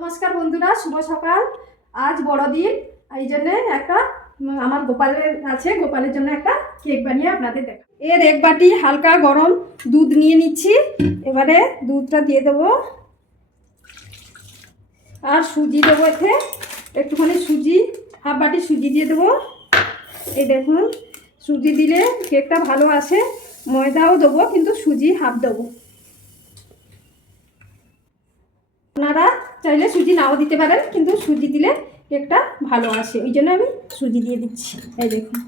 নমস্কার বন্ধুরা, শুভ সকাল। আজ বড়দিন, এই জন্যে একটা আমার গোপালের আছে, গোপালের জন্য একটা কেক বানিয়ে আপনাদের দেখ। এর এক বাটি হালকা গরম দুধ নিয়ে নিচ্ছি। এবারে দুধটা দিয়ে দেবো আর সুজি দেবো। এতে একটুখানি সুজি, হাফ বাটি সুজি দিয়ে দেবো। এই দেখুন, সুজি দিলে কেকটা ভালো আসে। ময়দাও দেবো, কিন্তু সুজি হাফ দেবো। আপনারা চাইলে সুজি নাও দিতে পারেন, কিন্তু সুজি দিলে কেকটা ভালো আসে, ওই জন্য আমি সুজি দিয়ে দিচ্ছি। এই দেখুন,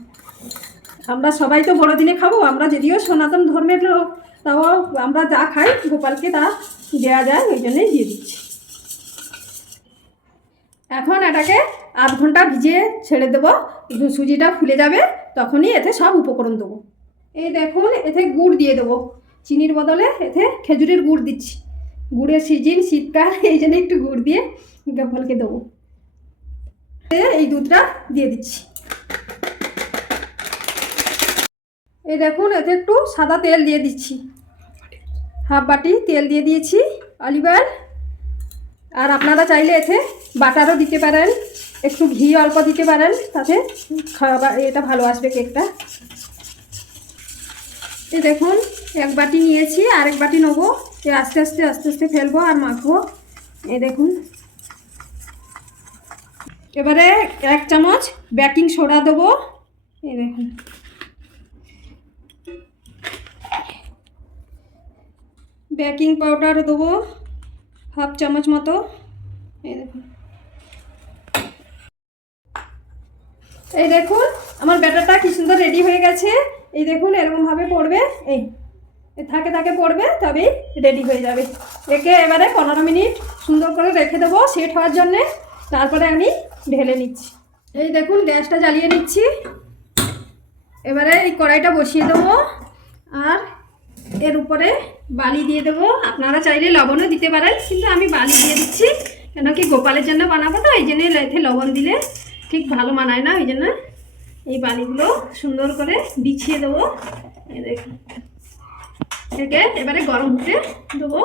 আমরা সবাই তো বড়দিনে খাবো। আমরা যদিও সনাতন ধর্মের লোক, তাও আমরা যা খাই গোপালকে তা দেওয়া যায়, ওই জন্যই দিয়ে দিচ্ছি। এখন এটাকে আধ ঘন্টা ভিজিয়ে ছেড়ে দেবো। সুজিটা ফুলে যাবে, তখনই এতে সব উপকরণ দেবো। এই দেখুন, এতে গুড় দিয়ে দেবো। চিনির বদলে এতে খেজুরের গুড় দিচ্ছি। গুড়ের সিজন, শীতকাল, এই জন্য একটু গুড় দিয়ে গোপালকে দেবো। এই দুধটা দিয়ে দিচ্ছি। এই দেখুন, এতে একটু সাদা তেল দিয়ে দিচ্ছি। হাফ বাটি তেল দিয়ে দিয়েছি, অলিভ অয়েল। আর আপনারা চাইলে এতে বাটারও দিতে পারেন, একটু ঘি অল্প দিতে পারেন, তাতে খাবার এটা ভালো আসবে কেকটা। এই দেখুন, এক বাটি নিয়েছি, আরেক বাটি নেবো। আস্তে আস্তে আস্তে আস্তে ফেলবো আর মাখবো। এই দেখুন, এবারে 1 চামচ বেকিং সোডা দেবো। এই দেখুন, বেকিং পাউডার দেবো হাফ চামচ মতো। এই দেখুন, এই দেখুন আমার ব্যাটারটা কি সুন্দর রেডি হয়ে গেছে। এই দেখুন, এরকমভাবে পড়বে, এই থাকে থাকে পড়বে, তবেই রেডি হয়ে যাবে। একে এবারে 15 মিনিট সুন্দর করে রেখে দেবো সেট হওয়ার জন্যে। তারপরে আমি ঢেলে নিচ্ছি। এই দেখুন, গ্যাসটা জ্বালিয়ে নিচ্ছি। এবারে এই কড়াইটা বসিয়ে দেবো আর এর উপরে বালি দিয়ে দেবো। আপনারা চাইলে লবণও দিতে পারেন, কিন্তু আমি বালি দিয়ে দিচ্ছি, কেন কি গোপালের জন্য বানাবো তো, এই জন্যে এতে লবণ দিলে ঠিক ভালো মানায় না। ওই জন্য এই বালিগুলো সুন্দর করে বিছিয়ে দেবো। এই দেখুন, একে এবারে গরম হতে দেবো।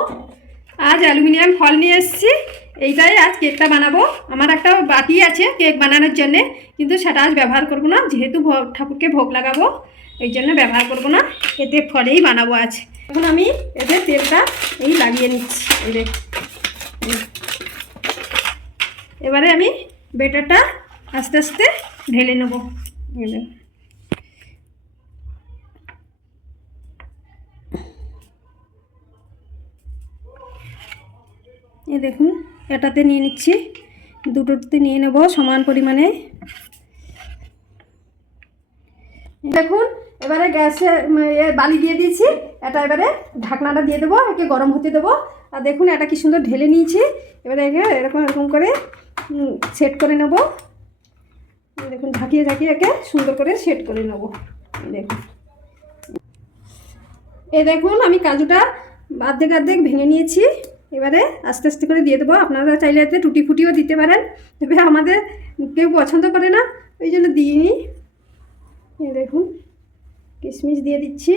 আজ অ্যালুমিনিয়াম ফল নিয়ে এসেছি, এইটাই আজ কেকটা বানাবো। আমার একটা বাটি আছে কেক বানানোর জন্যে, কিন্তু সেটা আজ ব্যবহার করব না, যেহেতু ঠাকুরকে ভোগ লাগাবো, এই জন্য ব্যবহার করব না। এতে ফলেই বানাবো আজ। এখন আমি এতে তেলটা এই লাগিয়ে নিচ্ছি। এই দেখ, এবারে আমি বেটারটা আস্তে আস্তে ঢেলে নেব। এই দেখুন, এটাতে নিয়ে নিচ্ছি, দুটোতে নিয়ে নেব সমান পরিমাণে। দেখুন, এবারে গ্যাসে বালি দিয়ে দিয়েছি। এটা এবারে ঢাকনাটা দিয়ে দেবো, একে গরম হতে দেবো। আর দেখুন, এটা কি সুন্দর ঢেলে নিয়েছি। এবারে একে এরকম এরকম করে সেট করে নেব। দেখুন, ঢাকিয়ে ঢাকিয়ে একে সুন্দর করে সেট করে নেব। দেখুন, এই দেখুন, আমি কাজুটা অর্ধেক অর্ধেক ভেঙে নিয়েছি। এবারে আস্তে আস্তে করে দিয়ে দেবো। আপনারা চাইলে এতে টুটি ফুটিও দিতে পারেন, তবে আমাদের কেউ পছন্দ করে না, ওই জন্য দিইনি। এই দেখুন, কিশমিশ দিয়ে দিচ্ছি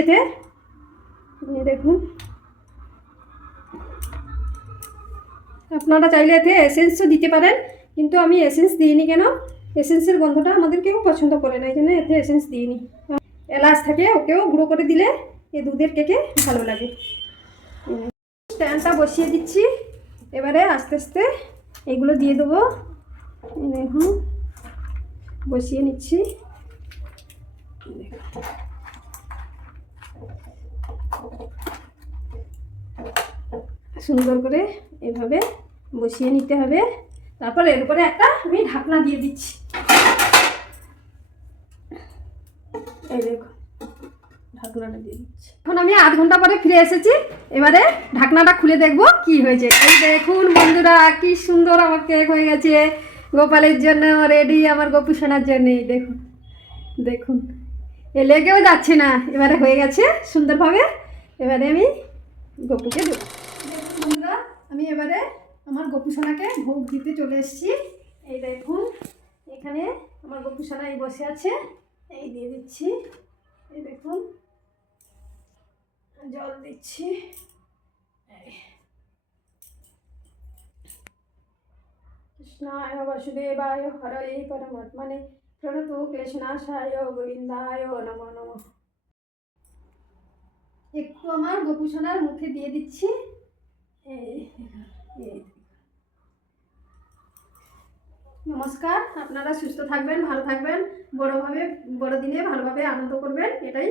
এতে। এই দেখুন, আপনারা চাইলে এতে এসেন্সও দিতে পারেন, কিন্তু আমি এসেন্স দিইনি। কেন, এসেন্সের গন্ধটা আমাদের কেউ পছন্দ করে না, এই জন্য এতে এসেন্স দিইনি। এলাচ থাকে, ওকেও গুঁড়ো করে দিলে এই দুধের কেকে ভালো লাগে। স্ট্যান্ডটা বসিয়ে দিচ্ছি। এবারে আস্তে আস্তে এগুলো দিয়ে দেবো। দেখুন, বসিয়ে নিচ্ছি। সুন্দর করে এভাবে বসিয়ে নিতে হবে। তারপর এর উপরে একটা আমি ঢাকনা দিয়ে দিচ্ছি। এই দেখো, ঢাকনাটা দিয়ে দিচ্ছি। এখন আমি আধ ঘন্টা পরে ফিরে এসেছি। এবারে ঢাকনাটা খুলে দেখবো কি হয়েছে। এই দেখুন বন্ধুরা, কি সুন্দর আমার কেক হয়ে গেছে গোপালের জন্য রেডি, আমার গোপু সোনার জন্যে। দেখুন দেখুন, এ লেগেও যাচ্ছে না, এবারে হয়ে গেছে সুন্দরভাবে। এবারে আমি গপুকে দেবো। বন্ধুরা, আমি এবারে আমার গোপু সোনাকে ভোগ দিতে চলে এসেছি। এই দেখুন, এখানে আমার গোপু সোনা এই বসে আছে, এই দিয়ে দিচ্ছি। এই দেখুন, জল দিচ্ছি। কৃষ্ণায় বাসুদেবায় হরয়ে পরমাত্মনে প্রণতো ক্লেশনাশায় গোবিন্দায় নমো নমঃ। একটু আমার গোপুসোনার মুখে দিয়ে দিচ্ছি। এই এই। নমস্কার, আপনারা সুস্থ থাকবেন, ভালো থাকবেন, বড়দিনে ভালোভাবে আনন্দ করবেন, এটাই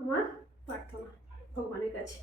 আমার প্রার্থনা ভগবানের কাছে।